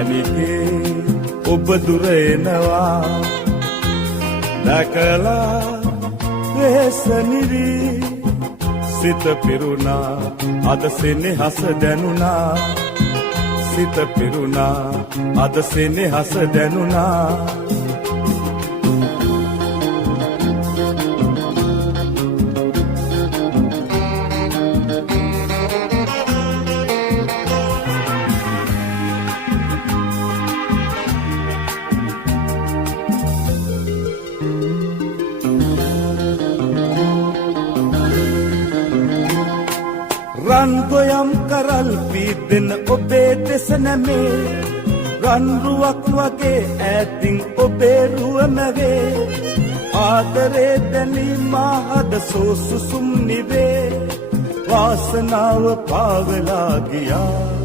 මැනිකේ ඔබ දුර එනවා දැකලා වෙහෙස නිවි සිත පිරුණා අද සෙනෙහස දැනුණා සිත පිරුණා අද සෙනෙහස දැනුණා රන් ගොයම් කරල් පීදෙන ඔබේ දෙස නැමේ රන් රුවක් වගේ ඈතින් ඔබේ රුව මැවේ ආදරේ දැනී මාහද සෝසුසුම් නිවේ වාසනාව පාවලා ගියා